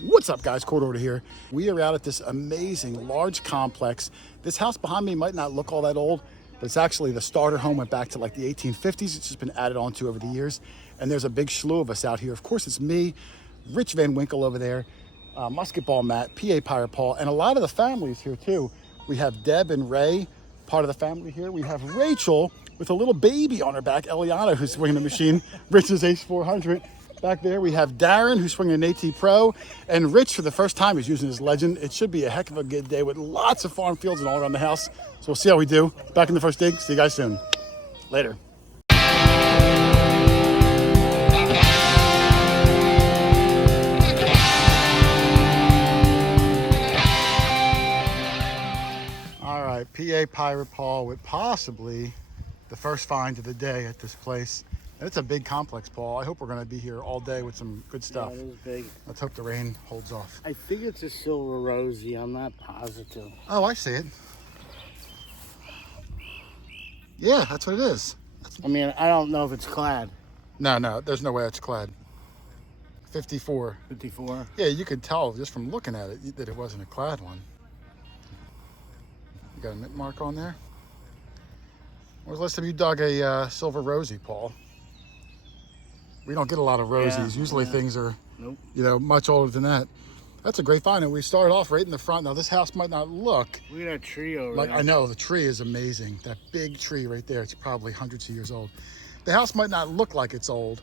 What's up, guys? QuarterHoarder here. We are out at this amazing large complex. This house behind me might not look all that old, but it's actually the starter home, went back to like the 1850s. It's just been added on to over the years. And there's a big slew of us out here. Of course, it's me, Rich Van Winkle over there, Musket Matt, PA Pirate Paul, and a lot of the families here too. We have Deb and Ray, part of the family here. We have Rachel with a little baby on her back, Eliana, who's swinging the machine. Rich's H400. Back there we have Darren, who's swinging an AT Pro, and Rich for the first time is using his Legend. It should be a heck of a good day with lots of farm fields and all around the house. So we'll see how we do. Back in the first dig. See you guys soon. Later. All right, PA Pirate Paul with possibly the first find of the day at this place. And it's a big complex, Paul. I hope we're going to be here all day with some good stuff. Yeah, it is big. Let's hope the rain holds off. I think it's a silver rosy. I'm not positive. Oh, I see it. Yeah, that's what it is. I mean, I don't know if it's clad. No, there's no way it's clad. 54. 54? Yeah, you could tell just from looking at it that it wasn't a clad one. You got a mint mark on there? When was the last time you dug a silver rosy, Paul? We don't get a lot of rosies. Usually things are, much older than that. That's a great find. And we started off right in the front. Now, this house might not look Look at that tree over there. I know, the tree is amazing. That big tree right there, it's probably hundreds of years old. The house might not look like it's old,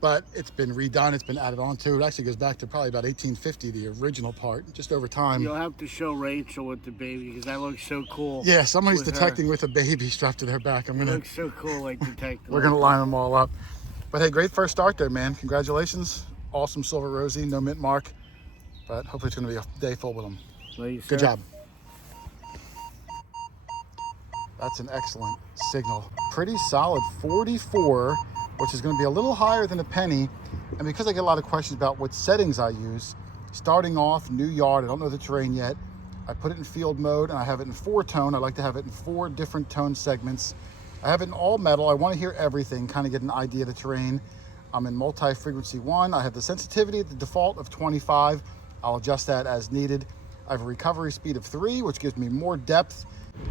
but it's been redone. It's been added on to. It actually goes back to probably about 1850, the original part, just over time. You'll have to show Rachel with the baby because that looks so cool. Yeah, somebody's detecting with a baby strapped to their back. It looks so cool, like detecting. We're gonna line them all up. But hey, great first start there, man. Congratulations. Awesome silver rosy, no mint mark. But hopefully it's gonna be a day full with them. Good job. That's an excellent signal. Pretty solid 44, which is gonna be a little higher than a penny. And because I get a lot of questions about what settings I use, starting off, new yard, I don't know the terrain yet. I put it in field mode and I have it in 4-tone. I like to have it in 4 different tone segments. I have it in all metal. I want to hear everything, kind of get an idea of the terrain. I'm in multi-frequency 1. I have the sensitivity at the default of 25. I'll adjust that as needed. I have a recovery speed of 3, which gives me more depth.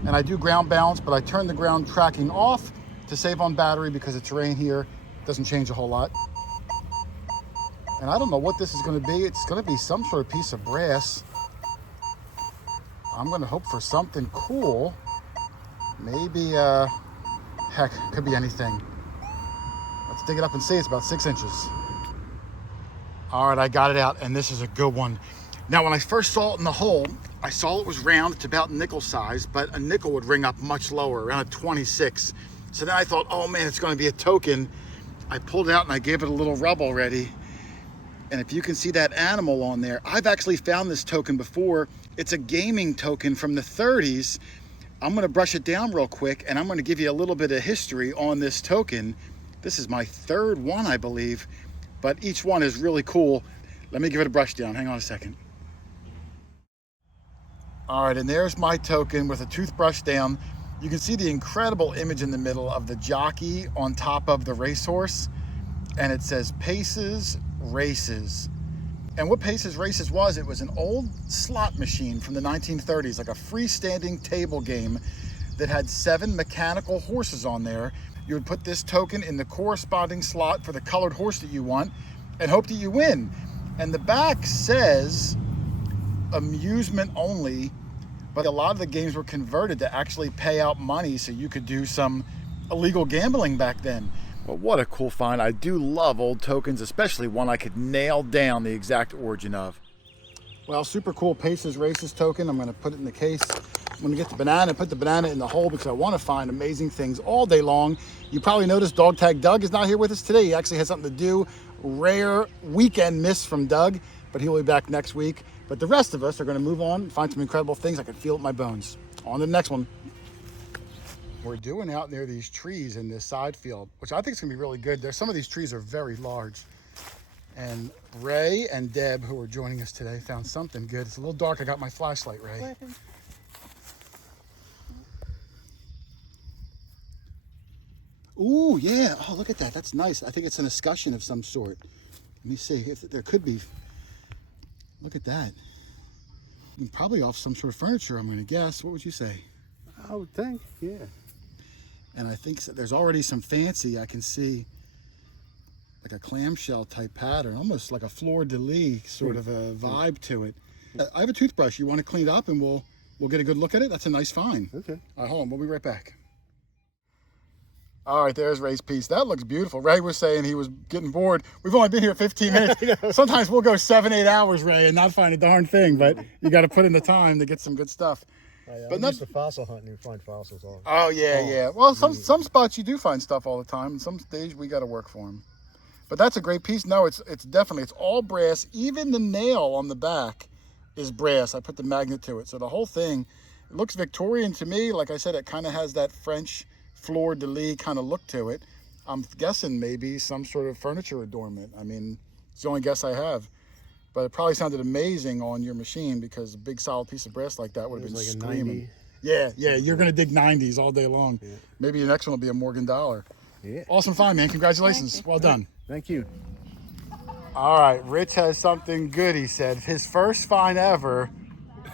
And I do ground balance, but I turn the ground tracking off to save on battery because the terrain here doesn't change a whole lot. And I don't know what this is going to be. It's going to be some sort of piece of brass. I'm going to hope for something cool. Maybe, heck, could be anything. Let's dig it up and see. It's about 6 inches. All right, I got it out, and this is a good one. Now, when I first saw it in the hole, I saw it was round. It's about nickel size, but a nickel would ring up much lower, around a 26. So then I thought, oh man, it's going to be a token. I pulled it out and I gave it a little rub already. And if you can see that animal on there, I've actually found this token before. It's a gaming token from the 30s. I'm going to brush it down real quick, and I'm going to give you a little bit of history on this token. This is my 3rd one, I believe, but each one is really cool. Let me give it a brush down. Hang on a second. All right, and there's my token with a toothbrush down. You can see the incredible image in the middle of the jockey on top of the racehorse, and it says Paces Races. And what Paces Races was, it was an old slot machine from the 1930s, like a freestanding table game that had 7 mechanical horses on there. You would put this token in the corresponding slot for the colored horse that you want and hope that you win. And the back says amusement only, but a lot of the games were converted to actually pay out money so you could do some illegal gambling back then. Well, what a cool find. I do love old tokens, especially one I could nail down the exact origin of. Well, super cool Paces Races token. I'm going to put it in the case. I'm going to get the banana and put the banana in the hole because I want to find amazing things all day long. You probably noticed Dog Tag Doug is not here with us today. He actually has something to do. Rare weekend miss from Doug, but he'll be back next week. But the rest of us are going to move on and find some incredible things. I can feel it in my bones. On to the next one. We're doing out near these trees in this side field, which I think is going to be really good. Some of these trees are very large. And Ray and Deb, who are joining us today, found something good. It's a little dark. I got my flashlight, Ray. Ooh, yeah. Oh, look at that. That's nice. I think it's an escutcheon of some sort. Let me see if there could be. Look at that. Probably off some sort of furniture, I'm going to guess. What would you say? I would think, yeah. And I think there's already some fancy. I can see like a clamshell type pattern, almost like a fleur-de-lis sort of a vibe to it. I have a toothbrush. You want to clean it up and we'll get a good look at it? That's a nice find. Okay. All right, hold on. We'll be right back. All right, there's Ray's piece. That looks beautiful. Ray was saying he was getting bored. We've only been here 15 minutes. Sometimes we'll go 7-8 hours, Ray, and not find a darn thing, but you got to put in the time to get some good stuff. But not the fossil hunting, you find fossils all. Oh, yeah. Well, some spots you do find stuff all the time, and some stage we got to work for them. But that's a great piece. No, it's definitely, it's all brass. Even the nail on the back is brass. I put the magnet to it. So the whole thing, it looks Victorian to me. Like I said, it kind of has that French fleur-de-lis kind of look to it. I'm guessing maybe some sort of furniture adornment. I mean, it's the only guess I have. But it probably sounded amazing on your machine because a big solid piece of brass like that would have been like screaming. Yeah, you're going to dig 90s all day long. Yeah. Maybe your next one will be a Morgan Dollar. Yeah. Awesome find, man. Congratulations. Well done. Thank you. All right, Rich has something good, he said. His first find ever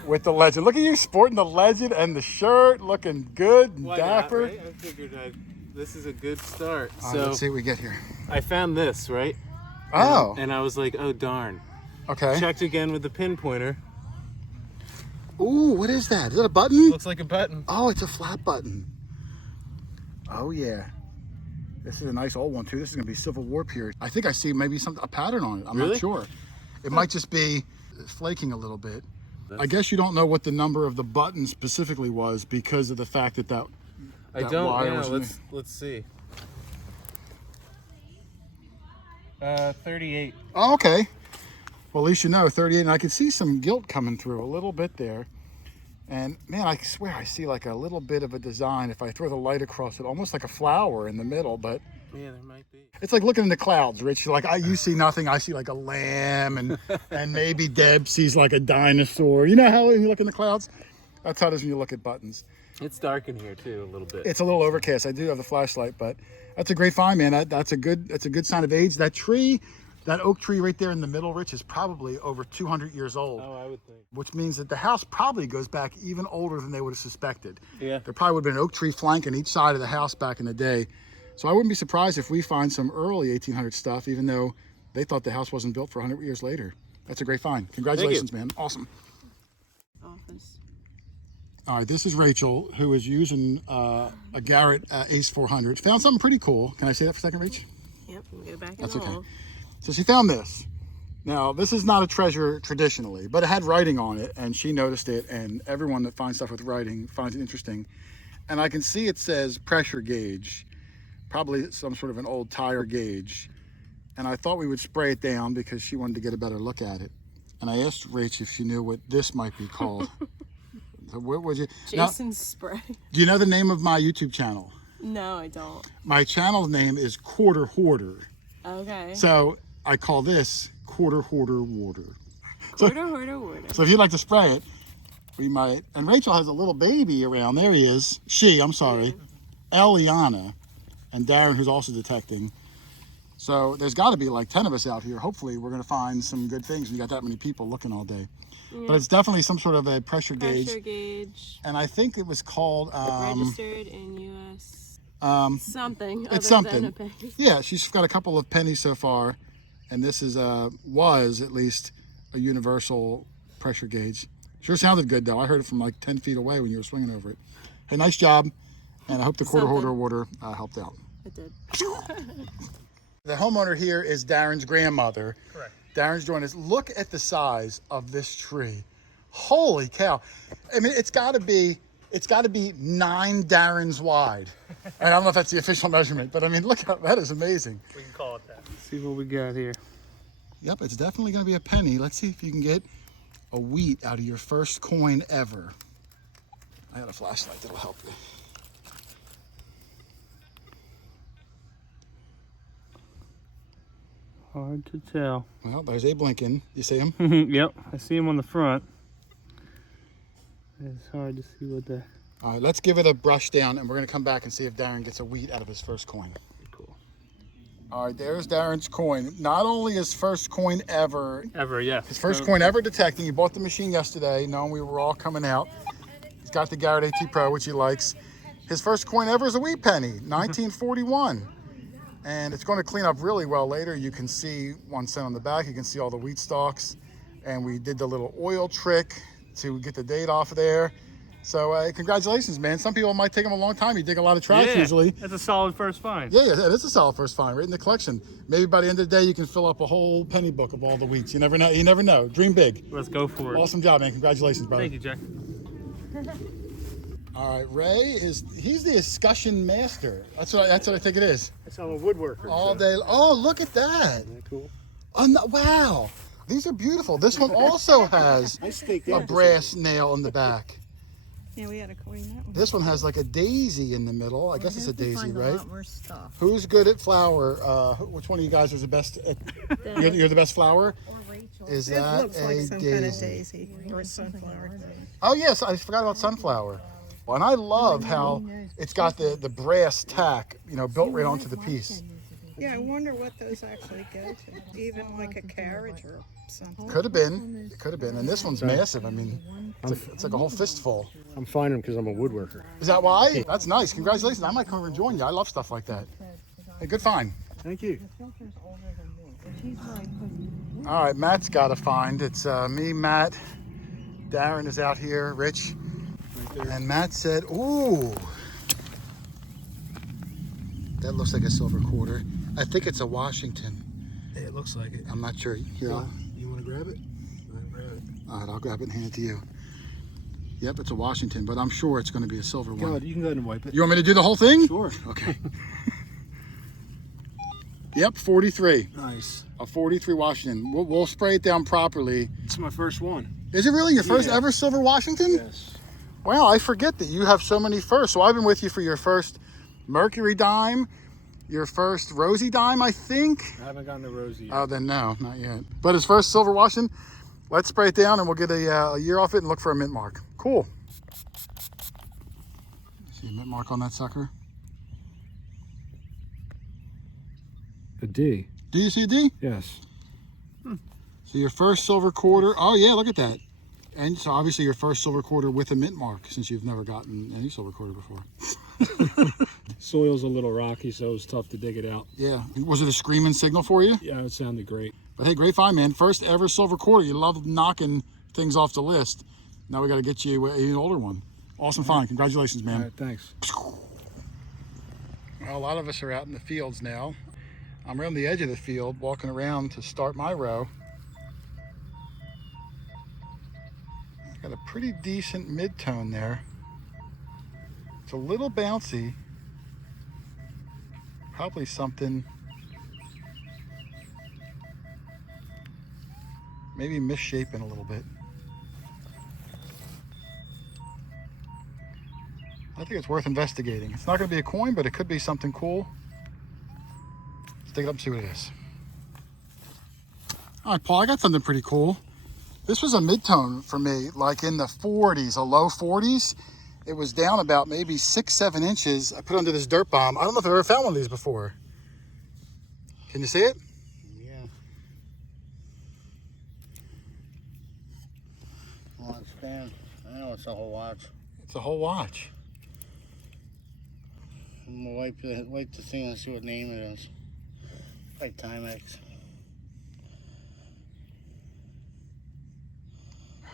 with the legend. Look at you sporting the legend and the shirt, looking good and dapper. Not, right? I figured this is a good start. All so right, let's see what we get here. I found this, right? Oh. And I was like, oh, darn. Okay. Checked again with the pinpointer. Ooh, what is that? Is that a button? Looks like a button. Oh, it's a flat button. Oh, yeah. This is a nice old one, too. This is going to be Civil War period. I think I see maybe a pattern on it. I'm Really? not sure. It might just be flaking a little bit. I guess you don't know what the number of the button specifically was because of the fact that I don't. wire Yeah, was let's see. 38. Oh, okay. Well, at least you know 38, and I can see some gilt coming through a little bit there. And man, I swear I see like a little bit of a design if I throw the light across it, almost like a flower in the middle, but Yeah, there might be. it's like looking in the clouds, Rich. Like you see nothing, I see like a lamb, and maybe Deb sees like a dinosaur. You know how when you look in the clouds? That's how it is when you look at buttons. It's dark in here too, a little bit. It's a little overcast. I do have the flashlight, but that's a great find, man. That's a good sign of age. That tree, that oak tree right there in the middle, Rich, is probably over 200 years old. Oh, I would think. Which means that the house probably goes back even older than they would have suspected. Yeah. There probably would have been an oak tree flanking each side of the house back in the day. So I wouldn't be surprised if we find some early 1800 stuff, even though they thought the house wasn't built for 100 years later. That's a great find. Congratulations, man. Awesome. Office. All right, this is Rachel, who is using a Garrett Ace 400. Found something pretty cool. Can I say that for a second, Rach? Yep, we'll go back in That's the okay. hole. So she found this. Now, this is not a treasure traditionally, but it had writing on it, and she noticed it, and everyone that finds stuff with writing finds it interesting. And I can see it says pressure gauge, probably some sort of an old tire gauge. And I thought we would spray it down because she wanted to get a better look at it. And I asked Rach if she knew what this might be called. So what would you? Jason's spray. Do you know the name of my YouTube channel? No, I don't. My channel's name is QuarterHoarder. Okay. So I call this QuarterHoarder water. QuarterHoarder. So if you'd like to spray it, we might. And Rachel has a little baby around. There he is. I'm sorry. Eliana. And Darren, who's also detecting. So there's got to be like 10 of us out here. Hopefully we're going to find some good things. We got that many people looking all day. Yeah. But it's definitely some sort of a pressure gauge. Pressure gauge. And I think it was called... registered in U.S. Something. It's other something. Than a penny. Yeah, she's got a couple of pennies so far. And this is was at least a universal pressure gauge. Sure sounded good though. I heard it from like 10 feet away when you were swinging over it. Hey, nice job. And I hope the QuarterHoarder water helped out. It did. The homeowner here is Darren's grandmother. Correct. Darren's joined us. Look at the size of this tree. Holy cow. I mean, it's got to be 9 Darrens wide. And I don't know if that's the official measurement, but I mean, look how that is amazing. We can call it that. Let's see what we got here. Yep, it's definitely going to be a penny. Let's see if you can get a wheat out of your first coin ever. I got a flashlight that'll help you. Hard to tell. Well, there's Abe Lincoln. You see him? Yep, I see him on the front. It's hard to see what the... All right, let's give it a brush down, and we're going to come back and see if Darren gets a wheat out of his first coin. Cool. All right, there's Darren's coin. Not only his first coin ever, Yeah. his first coin ever detecting. He bought the machine yesterday, knowing we were all coming out. He's got the Garrett AT Pro, which he likes. His first coin ever is a wheat penny, 1941. And it's going to clean up really well later. You can see 1 cent on the back. You can see all the wheat stalks. And we did the little oil trick to get the date off of there. So congratulations, man. Some people might take them a long time. You dig a lot of trash usually. That's a solid first find. Yeah, it is a solid first find right in the collection. Maybe by the end of the day, you can fill up a whole penny book of all the wheats. You never know. You never know. Dream big. Let's go for it. Awesome job, man. Congratulations, brother. Thank you, Jack. All right, Ray he's the escutcheon master. That's what I think it is. That's I'm a woodworker. All day. Oh, look at that. Isn't that cool? Oh, no, wow. These are beautiful. This one also has a brass nail in the back. Yeah, we had a coin that one. This one has like a daisy in the middle. I guess it's a daisy, right? A lot more stuff. Who's good at flower? Which one of you guys is the best at? You're the best flower? Or Rachel. Is It that looks a like some daisy? kind of daisy or sunflower. Oh yes, I forgot about sunflower. Well, and I love how it's got the brass tack, built right onto the piece. Yeah, I wonder what those actually go to. Even like a carriage or something. Could have been. It could have been. And this one's massive. I mean, it's like a whole fistful. I'm finding them because I'm a woodworker. Is that why? That's nice. Congratulations. I might come over and join you. I love stuff like that. Hey, good find. Thank you. All right, Matt's got a find. It's me, Matt. Darren is out here, Rich. And Matt said, ooh, that looks like a silver quarter. I think it's a Washington. It looks like it. I'm not sure. Here, You want to grab it? Grab it. all right, I'll grab it and hand it to you. Yep, it's a Washington, but I'm sure it's going to be a silver one. God, you can go ahead and wipe it. You want me to do the whole thing? Sure. Okay. Yep, 43. Nice. A 43 Washington. We'll spray it down properly. It's my first one. Is it really your first ever silver Washington? Yes. Wow, I forget that you have so many firsts. So I've been with you for your first Mercury dime, your first Rosie dime, I think. I haven't gotten the Rosie yet. Oh, then no, not yet. But his first silver Washington, let's spray it down and we'll get a year off it and look for a mint mark. Cool. See a mint mark on that sucker? A D. Do you see a D? Yes. So your first silver quarter. Oh yeah, look at that. And so obviously your first silver quarter with a mint mark, since you've never gotten any silver quarter before. Soil's a little rocky, so it was tough to dig it out. Yeah. Was it a screaming signal for you? Yeah, it sounded great. But hey, great find, man. First ever silver quarter. You love knocking things off the list. Now we got to get you an older one. Awesome find. Congratulations, man. All right, thanks. Well, a lot of us are out in the fields now. I'm around the edge of the field, walking around to start my row. Got a pretty decent mid-tone there. It's a little bouncy. Probably something maybe misshapen a little bit. I think it's worth investigating. It's not going to be a coin, but it could be something cool. Let's dig it up and see what it is. All right, Paul, I got something pretty cool. This was a mid-tone for me, like in the 40s, a low 40s. It was down about maybe 6-7 inches. I put it under this dirt bomb. I don't know if I've ever found one of these before. Can you see it? Yeah. Well, it's been, I know it's a whole watch. It's a whole watch. I'm gonna wipe the thing and see what name it is. Like Timex.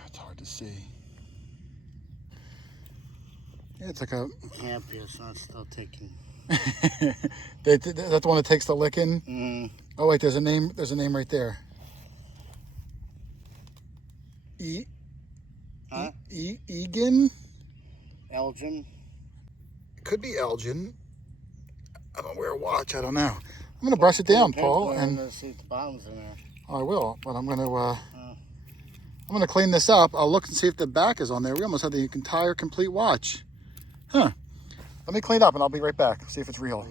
It's hard to see. Yeah, it's like a... Happy it's not still ticking. That's the one that takes the licking? Mm. Oh wait, there's a name right there. Elgin? Elgin. It could be Elgin. I don't wear a watch, I don't know. I'm gonna brush it down, Paul, and see if the bottom's in there. I will, but I'm gonna clean this up. I'll look and see if the back is on there. We almost had the entire complete watch. Huh. Let me clean up and I'll be right back. See if it's real.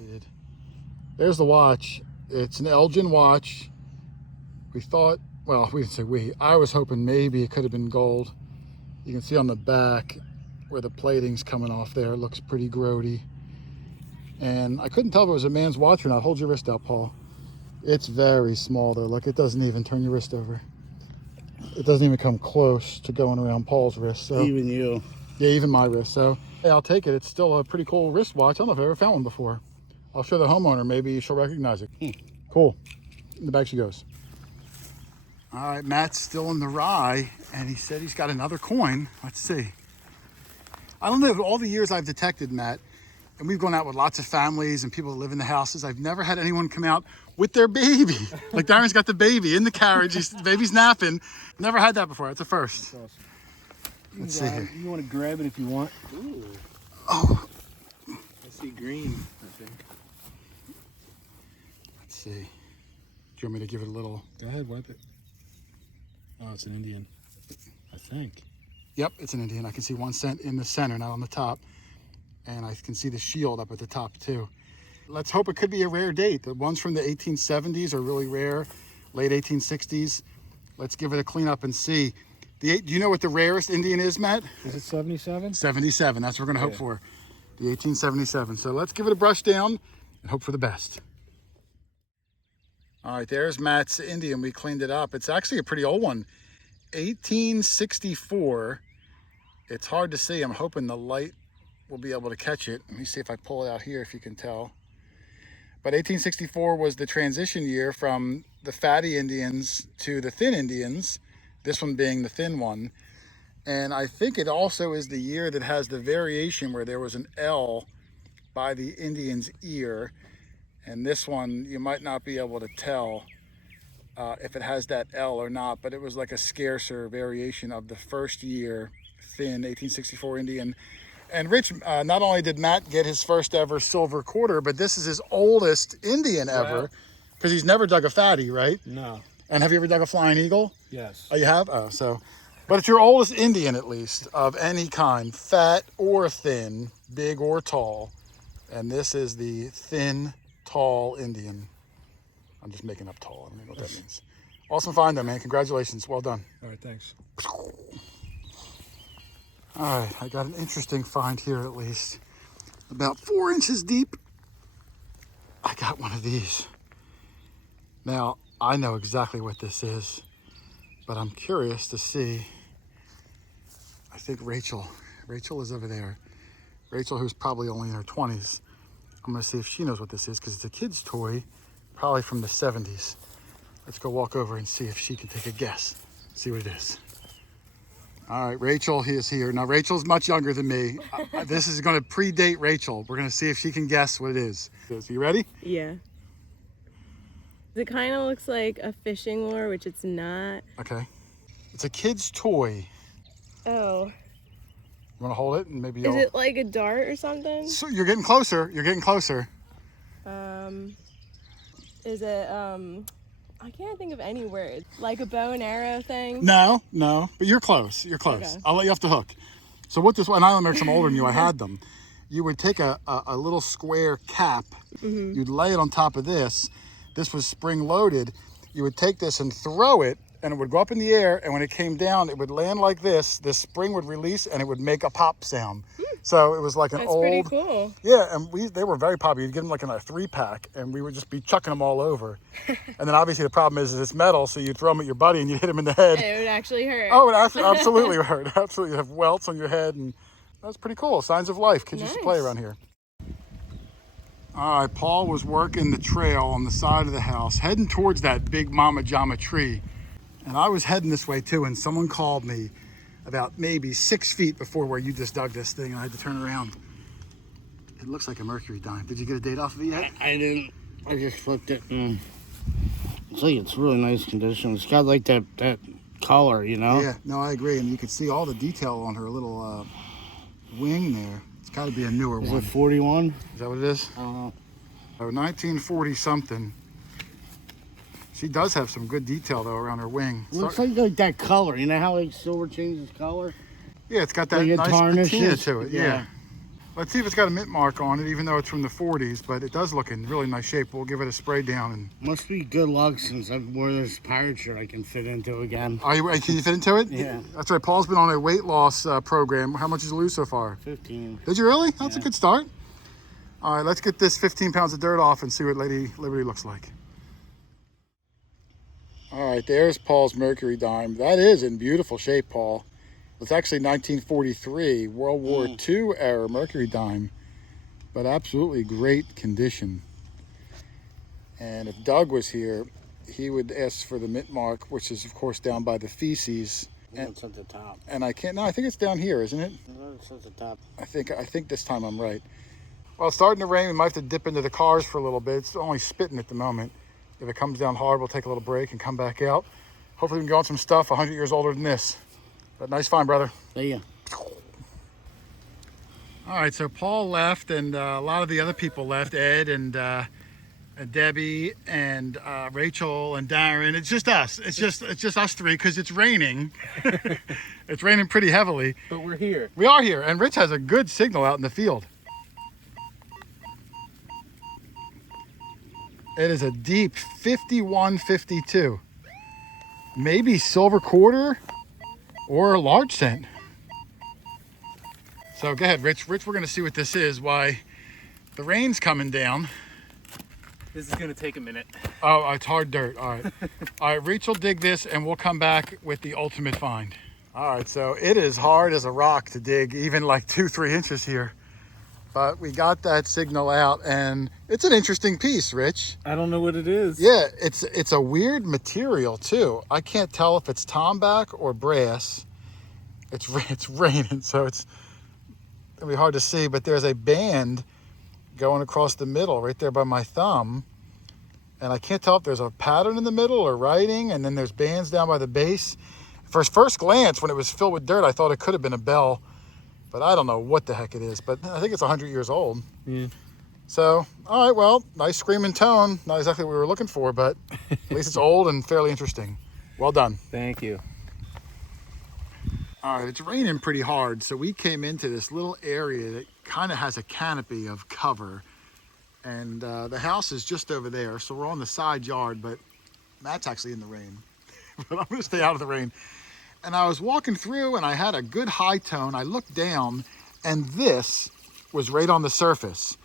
There's the watch. It's an Elgin watch. We thought, well, we didn't say we. I was hoping maybe it could have been gold. You can see on the back where the plating's coming off there. It looks pretty grody. And I couldn't tell if it was a man's watch or not. Hold your wrist out, Paul. It's very small though. Look, it doesn't even turn your wrist over. It doesn't even come close to going around Paul's wrist. So Even you. yeah, even my wrist. So hey, I'll take it. It's still a pretty cool wristwatch. I don't know if I've ever found one before. I'll show the homeowner. Maybe she'll recognize it. Cool. In the bag she goes. All right, Matt's still in the rye, and he said he's got another coin. Let's see. I don't know, all the years I've detected, Matt, and we've gone out with lots of families and people that live in the houses, I've never had anyone come out with their baby. Like Darren's got the baby in the carriage, the baby's napping. Never had that before. That's a first. That's awesome. Let's see here. You want to grab it if you want. Ooh. Oh, I see green, I think. let's see. Do you want me to give it a little? Go ahead, wipe it. Oh, it's an Indian, I think. Yep, it's an Indian. I can see 1 cent in the center, not on the top. And I can see the shield up at the top too. Let's hope it could be a rare date. The ones from the 1870s are really rare, late 1860s. Let's give it a cleanup and see. Do you know what the rarest Indian is, Matt? Is it 77? 77, that's what we're gonna hope for. The 1877. So let's give it a brush down and hope for the best. All right, there's Matt's Indian. We cleaned it up. It's actually a pretty old one. 1864. It's hard to see. I'm hoping the light will be able to catch it. Let me see if I pull it out here, if you can tell. But 1864 was the transition year from the fatty Indians to the thin Indians, this one being the thin one. And I think it also is the year that has the variation where there was an L by the Indian's ear. And this one, you might not be able to tell if it has that L or not, but it was like a scarcer variation of the first year thin 1864 Indian. And Rich, not only did Matt get his first ever silver quarter, but this is his oldest Indian ever, because he's never dug a fatty, right? No. And have you ever dug a flying eagle? Yes. Oh, you have? Oh, so, but it's your oldest Indian at least, of any kind, fat or thin, big or tall. And this is the thin, tall Indian. I'm just making up tall. I don't even know what that means. Awesome find though, man. Congratulations. Well done. All right, thanks. All right, I got an interesting find here at least. About 4 inches deep, I got one of these. Now, I know exactly what this is, but I'm curious to see. I think Rachel is over there. Rachel, who's probably only in her 20s. I'm gonna see if she knows what this is, because it's a kid's toy, probably from the 70s. Let's go walk over and see if she can take a guess, see what it is. All right, Rachel is here. Now, Rachel's much younger than me. This is going to predate Rachel. We're going to see if she can guess what it is. Are you ready? Yeah. It kind of looks like a fishing lure, which it's not. Okay. It's a kid's toy. Oh. You want to hold it and maybe Is it like a dart or something? So you're getting closer. You're getting closer. Is it, I can't think of any word. Like a bow and arrow thing? No, but you're close. You're close. Okay. I'll let you off the hook. So what this one, I remember I'm older than you, I had them. You would take a little square cap, you'd lay it on top of this. This was spring loaded. You would take this and throw it, and it would go up in the air, and when it came down, it would land like this. The spring would release, and it would make a pop sound. So it was like an That's old... pretty cool. Yeah, and they were very popular. You'd get them like in a 3-pack, and we would just be chucking them all over. And then obviously the problem is it's metal, so you'd throw them at your buddy, and you'd hit him in the head. It would actually hurt. Oh, it absolutely hurt. Absolutely. You have welts on your head, and that's pretty cool. Signs of life. Kids used to play around here. All right, Paul was working the trail on the side of the house, heading towards that big Mama Jama tree. And I was heading this way too, and someone called me about maybe 6 feet before where you just dug this thing, and I had to turn around. It looks like a mercury dime. Did you get a date off of it yet? I didn't. I just flipped it and it's like it's really nice condition. It's got like that color, you know? Yeah, no, I agree. And you can see all the detail on her little wing there. It's got to be a newer Is one. it 41? Is that what it is? I don't know. Oh, 1940 something. She does have some good detail though around her wing. Looks like that color. You know how like silver changes color? Yeah, it's got that Like it nice tarnishes? patina to it. Yeah. Yeah. Let's see if it's got a mint mark on it, even though it's from the 40s, but it does look in really nice shape. We'll give it a spray down. And Must be good luck since I wore this pirate shirt I can fit into again. can you fit into it? Yeah. That's right. Paul's been on a weight loss program. How much did you lose so far? 15. Did you really? That's a good start. All right, let's get this 15 pounds of dirt off and see what Lady Liberty looks like. All right, there's Paul's Mercury dime. That is in beautiful shape, Paul. It's actually 1943, World War II era Mercury dime, but absolutely great condition. And if Doug was here, he would ask for the mint mark, which is of course down by the feces. And it's at the top. And I can't, no, I think it's down here, isn't it? No, it's at the top. I think this time I'm right. Well, it's starting to rain. We might have to dip into the cars for a little bit. It's only spitting at the moment. If it comes down hard, we'll take a little break and come back out. Hopefully we can go on some stuff 100 years older than this. But nice find, brother. See ya. All right, so Paul left and a lot of the other people left, Ed and Debbie and Rachel and Darren. It's just us. It's just us three because it's raining. It's raining pretty heavily. But we're here. We are here, and Rich has a good signal out in the field. It is a deep 51-52. Maybe silver quarter or a large cent. So go ahead, Rich. Rich, we're gonna see what this is. Why the rain's coming down. This is gonna take a minute. Oh, it's hard dirt. All right. All right, Rich will dig this and we'll come back with the ultimate find. All right, so it is hard as a rock to dig, even like 2-3 inches here. But we got that signal out and it's an interesting piece, Rich. I don't know what it is. Yeah, it's a weird material too. I can't tell if it's tomback or brass. It's raining, so it's gonna be hard to see, but there's a band going across the middle right there by my thumb. And I can't tell if there's a pattern in the middle or writing, and then there's bands down by the base. First glance, when it was filled with dirt, I thought it could have been a bell, but I don't know what the heck it is, but I think it's 100 years old. Yeah. So, all right, well, nice screaming tone. Not exactly what we were looking for, but at least it's old and fairly interesting. Well done. Thank you. All right, it's raining pretty hard, so we came into this little area that kind of has a canopy of cover, and the house is just over there, so we're on the side yard, but Matt's actually in the rain. But I'm gonna stay out of the rain. And I was walking through and I had a good high tone. I looked down and this was right on the surface.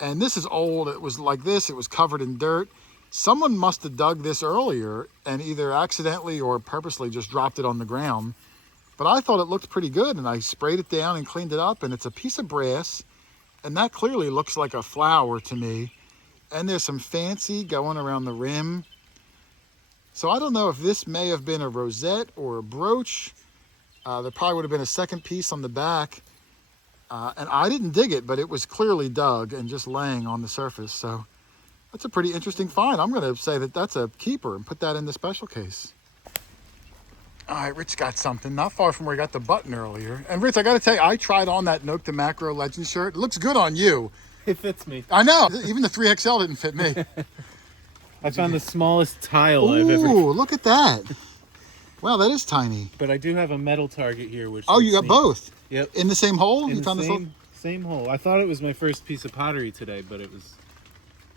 And this is old. It was like this. It was covered in dirt. Someone must have dug this earlier and either accidentally or purposely just dropped it on the ground. But I thought it looked pretty good and I sprayed it down and cleaned it up, and it's a piece of brass, and that clearly looks like a flower to me. And there's some fancy going around the rim. So I don't know if this may have been a rosette or a brooch. There probably would have been a second piece on the back. And I didn't dig it, but it was clearly dug and just laying on the surface. So that's a pretty interesting find. I'm going to say that that's a keeper and put that in the special case. All right, Rich got something not far from where he got the button earlier. And Rich, I got to tell you, I tried on that Nook to Macro Legend shirt. It looks good on you. It fits me. I know. Even the 3XL didn't fit me. I found the smallest tile I've ever. Ooh, look at that. Wow, that is tiny. But I do have a metal target here, which. Oh, you got neat. both? Yep. In the same hole? In You found the this hole? same hole. I thought it was my first piece of pottery today, but it was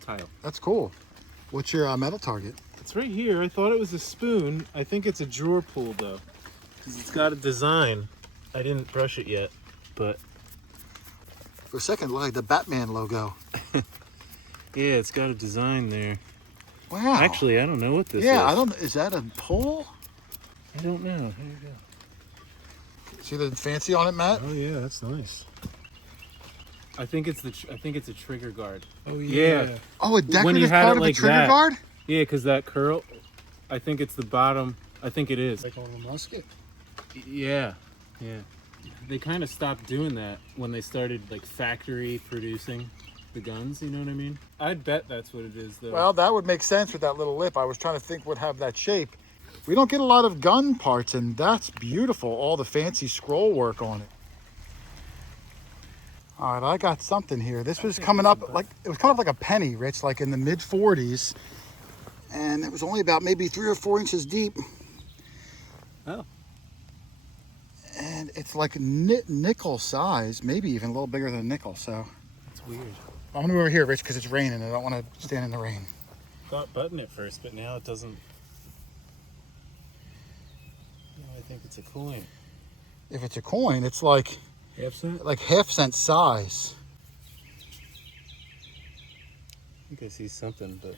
tile. That's cool. What's your metal target? It's right here. I thought it was a spoon. I think it's a drawer pull though, because it's got a design. I didn't brush it yet, but For a second, it looked like the Batman logo. yeah, it's got a design there. Wow. Actually, I don't know what this is. Yeah, I don't. Is that a pole? I don't know. Here you go. See the fancy on it, Matt? Oh yeah, that's nice. I think it's a trigger guard. Oh Yeah. Oh, a When you decorative had part it of like a trigger that. guard? Yeah, because that curl. I think it's the bottom. I think it is. Like a little musket. Yeah, yeah. They kind of stopped doing that when they started like factory producing the guns. You know what I mean? I'd bet that's what it is, though. Well, that would make sense with that little lip. I was trying to think what have that shape. We don't get a lot of gun parts, and that's beautiful. All the fancy scroll work on it. All right, I got something here. This was coming up like it was kind of like a penny, Rich, like in the mid 40s, and it was only about maybe 3 or 4 inches deep. Oh. And it's like nickel size, maybe even a little bigger than a nickel. So That's weird. I'm gonna move over here, Rich, because it's raining. I don't want to stand in the rain. Thought button at first, but now it doesn't. No, I think it's a coin. If it's a coin, it's like Half cent? half-cent size. I think I see something, but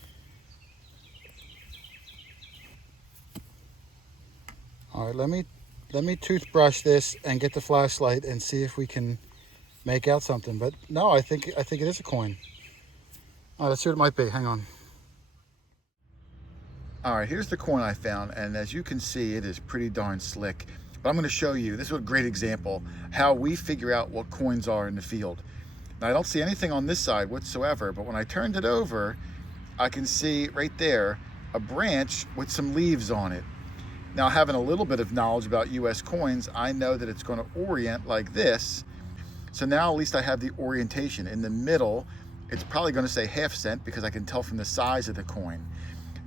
All right, let me toothbrush this and get the flashlight and see if we can make out something. But no, I think it is a coin. All right, let's see what it might be. Hang on. All right, here's the coin I found, and as you can see, it is pretty darn slick. But I'm going to show you, this is a great example, how we figure out what coins are in the field. Now, I don't see anything on this side whatsoever, but when I turned it over, I can see right there a branch with some leaves on it. Now, having a little bit of knowledge about US coins, I know that it's going to orient like this. So now at least I have the orientation. In the middle, it's probably going to say ½ cent because I can tell from the size of the coin.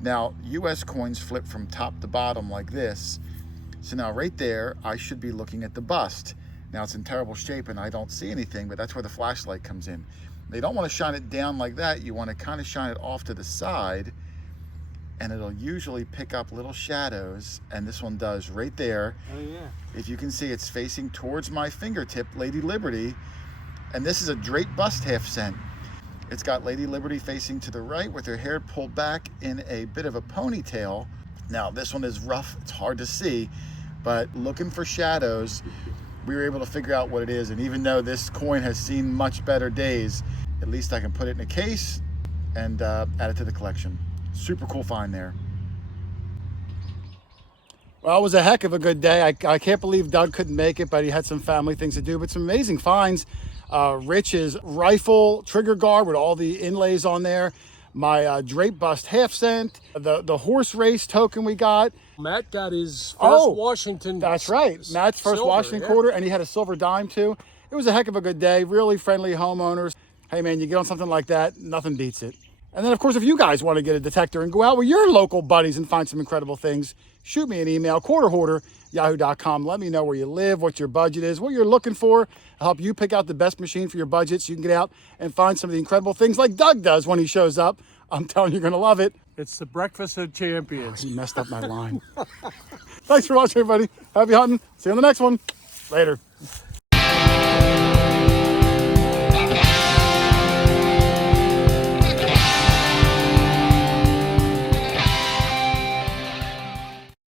Now, US coins flip from top to bottom like this. So now right there, I should be looking at the bust. Now it's in terrible shape and I don't see anything, but that's where the flashlight comes in. You don't want to shine it down like that. You want to kind of shine it off to the side, and it'll usually pick up little shadows, and this one does right there. Oh yeah. If you can see, it's facing towards my fingertip, Lady Liberty, and this is a Draped Bust ½ cent. It's got Lady Liberty facing to the right with her hair pulled back in a bit of a ponytail. Now this one is rough, it's hard to see, but looking for shadows, we were able to figure out what it is. And even though this coin has seen much better days, at least I can put it in a case and add it to the collection. Super cool find there. Well, it was a heck of a good day. I can't believe Doug couldn't make it, but he had some family things to do, but some amazing finds. Rich's rifle trigger guard with all the inlays on there. My Draped Bust ½ cent. The horse race token we got. Matt got his first Washington. That's right. Matt's first silver, Washington quarter, and he had a silver dime too. It was a heck of a good day. Really friendly homeowners. Hey man, you get on something like that, nothing beats it. And then of course, if you guys want to get a detector and go out with your local buddies and find some incredible things, shoot me an email, QuarterHoarder@yahoo.com. Let me know where you live, what your budget is, what you're looking for. I'll help you pick out the best machine for your budget so you can get out and find some of the incredible things like Doug does when he shows up. I'm telling you, you're going to love it. It's the breakfast of champions. He messed up my line. Thanks for watching, everybody. Happy hunting. See you on the next one. Later.